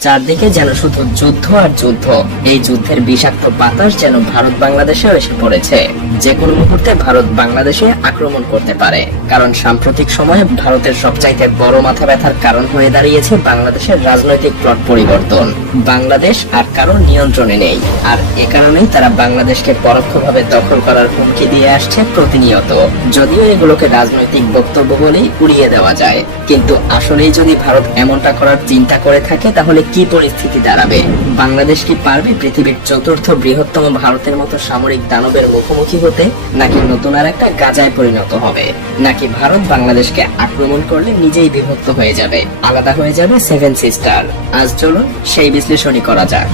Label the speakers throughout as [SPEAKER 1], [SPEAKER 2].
[SPEAKER 1] চারদিকে যেন শুধু যুদ্ধ আর যুদ্ধ। এই যুদ্ধের বিষাক্ত বাতাস যেন ভারত বাংলাদেশেও এসে পড়েছে। যে কোনো মুহূর্তে ভারত বাংলাদেশে আক্রমণ করতে পারে। কারণ সাম্প্রতিক সময়ে ভারতের সবচাইতে বড় মাথা ব্যথার কারণ হয়ে দাঁড়িয়েছে বাংলাদেশের রাজনৈতিক প্লট পরিবর্তন। বাংলাদেশ আর কারোর নিয়ন্ত্রণে নেই। আর এ কারণেই তারা বাংলাদেশকে পরোক্ষভাবে দখল করার হুমকি দিয়ে আসছে প্রতিনিয়ত। যদিও এগুলোকে রাজনৈতিক বক্তব্য বলেই উড়িয়ে দেওয়া যায়। কিন্তু আসলেই যদি ভারত এমনটা করার চিন্তা করে থাকে, তাহলে কি পরিস্থিতি দাঁড়াবে? বাংলাদেশ কি পারবে পৃথিবীর চতুর্থ বৃহত্তম ভারতের মতো সামরিক দানবের মুখোমুখি হতে? নাকি নতুন আর একটা গাজায় পরিণত হবে? নাকি ভারত বাংলাদেশকে আক্রমণ করলে নিজেই বিভক্ত হয়ে যাবে? আলাদা হয়ে যাবে সেভেন সিস্টার। আজ চলুন সেই বিশ্লেষণই করা যাক।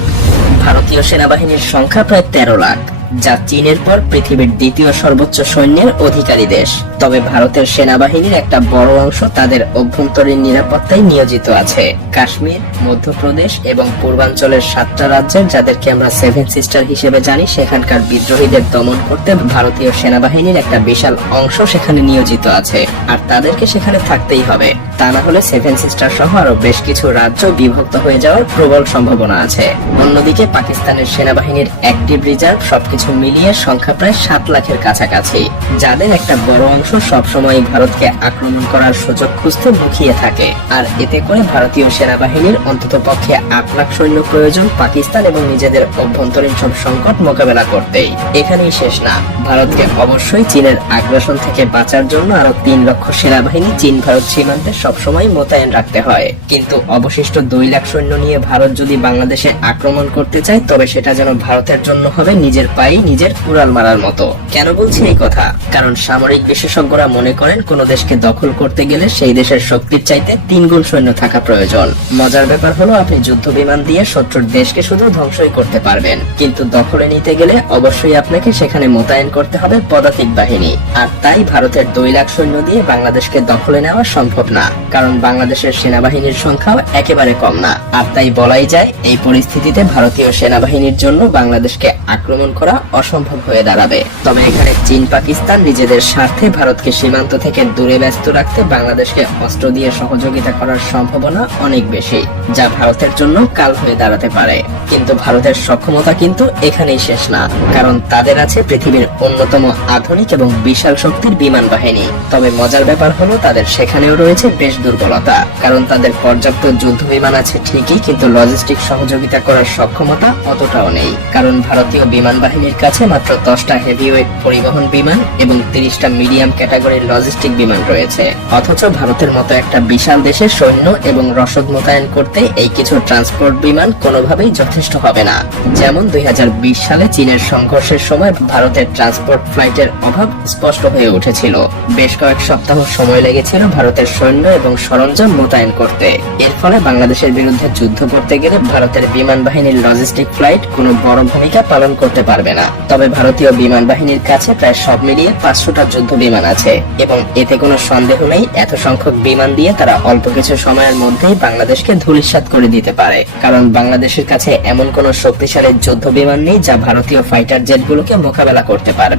[SPEAKER 1] ভারতীয় সেনাবাহিনীর সংখ্যা প্রায় তেরো লাখ। যা চীনের পর পৃথিবীর দ্বিতীয় সর্বোচ্চ সৈন্যের অধিকারী দেশ। তবে ভারতের সেনাবাহিনীর একটা বড় অংশ তাদের অভ্যন্তরীণ নিরাপত্তায় নিয়োজিত আছে। কাশ্মীর, মধ্যপ্রদেশ এবং পূর্বাঞ্চলের সাতটা রাজ্যের যাদেরকে আমরা সেভেন সিস্টার হিসেবে জানি, সেখানকার বিদ্রোহীদের দমন করতে ভারতীয় সেনাবাহিনীর একটা বিশাল অংশ সেখানে নিয়োজিত আছে। আর তাদেরকে সেখানে থাকতেই হবে। তা না হলে সেভেন সিস্টার সহ আরও বেশ কিছু রাজ্য বিভক্ত হয়ে যাওয়ার প্রবল সম্ভাবনা আছে। অন্যদিকে পাকিস্তানের সেনাবাহিনীর অ্যাক্টিভ রিজার্ভ সবকিছু মিলিয়ে সংখ্যা প্রায় সাত লাখের কাছাকাছি। যাদের একটা বড় অংশ সবসময় ভারতকে আক্রমণ করার সুযোগ খুঁজতে মুখিয়ে থাকে। আর এতে করে ভারতীয় সেনাবাহিনীর অন্তত পক্ষে আট লাখ সৈন্য প্রয়োজন পাকিস্তান এবং নিজেদের অভ্যন্তরীণ সব সংকট মোকাবেলা করতেই। এখানেই শেষ না। ভারতকে অবশ্যই চীনের আগ্রাসন থেকে বাঁচার জন্য আরও তিন লক্ষ সেনাবাহিনী চীন ভারত সীমান্তে সবসময় মোতায়েন রাখতে হয়। কিন্তু অবশিষ্ট দুই লাখ সৈন্য নিয়ে ভারত যদি বাংলাদেশে আক্রমণ করতে চায়, তবে সেটা যেন ভারতের জন্য হবে নিজের পায়ে নিজের কুড়াল মারার মতো। কেন বলছি এই কথা? কারণ সামরিক বিশেষজ্ঞরা মনে করেন, কোন দেশকে দখল করতে গেলে সেই দেশের শক্তির চাইতে তিন গুণ সৈন্য থাকা প্রয়োজন। মজার ব্যাপার হলো, আপনি যুদ্ধ বিমান দিয়ে শত্রুর দেশকে শুধু ধ্বংসই করতে পারবেন। কিন্তু দখলে নিতে গেলে অবশ্যই আপনাকে সেখানে মোতায়েন করতে হবে পদাতিক বাহিনী। আর তাই ভারতের দুই লাখ সৈন্য দিয়ে বাংলাদেশকে দখলে নেওয়া সম্ভব না। কারণ বাংলাদেশের সেনাবাহিনীর সংখ্যাও একেবারে কম না। আর তাই বলাই যায়, এই পরিস্থিতিতে ভারতীয় সেনাবাহিনীর জন্য বাংলাদেশকে আক্রমণ করা অসম্ভব হয়ে দাঁড়াবে। তবে এখানে চীন, পাকিস্তান নিজেদের স্বার্থে ভারতকে সীমান্ত থেকে দূরে ব্যস্ত রাখতে বাংলাদেশকে অস্ত্র দিয়ে সহযোগিতা করার সম্ভাবনা অনেক বেশি, যা ভারতের জন্য কাল হয়ে দাঁড়াতে পারে। কিন্তু ভারতের সক্ষমতা কিন্তু এখানেই শেষ না, কারণ তাদের আছে পৃথিবীর অন্যতম আধুনিক এবং বিশাল শক্তির বিমান বাহিনী। তবে মজার ব্যাপার হলো, তাদের সেখানেও রয়েছে বেশ দুর্বলতা, কারণ তাদের পর্যাপ্ত যুদ্ধ বিমান আছে ঠিকই, কিন্তু লজিস্টিক সহযোগিতা করার সক্ষমতা অতটাও নেই, কারণ ভারতীয় বিমান বাহিনীর কাছে মাত্র দশটা হেভিওয়েট পরিবহন বিমান এবং তিরিশটা মিডিয়াম ক্যাটাগরির লজিস্টিক বিমান রয়েছে। অথচ ভারতের মতো একটা বিশাল দেশের সৈন্য এবং রসদ মোতায়েন করতে এই কিছু ট্রান্সপোর্ট বিমান কোনোভাবেই যথেষ্ট হবে না। যেমন দুই হাজার বিশ সালে চীনের সংঘর্ষের সময় ভারতের ট্রান্সপোর্ট ফ্লাইটের অভাব স্পষ্ট হয়ে উঠেছিল। বেশ কয়েক সপ্তাহ সময় লেগেছিল ভারতের সৈন্য এবং সরঞ্জাম মোতায়েন করতে। এর ফলে বাংলাদেশের বিরুদ্ধে যুদ্ধ করতে গেলে ভারতের বিমান বাহিনীর লজিস্টিক ফ্লাইট কোনো বড় ভূমিকা পালন করতে পারবে না তবে ভারতীয় বিমান বাহিনীর কাছে প্রায় সব মিলিয়ে পাঁচশোটা যুদ্ধ বিমান আছে এবং এতে কোনো সন্দেহ নেই, এত সংখ্যক বিমান দিয়ে তারা অল্প কিছু সময়ের মধ্যেই বাংলাদেশকে ধূলিসাৎ করে দিতে পারে। কারণ বাংলাদেশের কাছে এমন কোনো শক্তিশালী যুদ্ধ বিমান নেই যা ভারতীয় ফাইটার জেটগুলোকে মোকাবেলা করতে পারবে।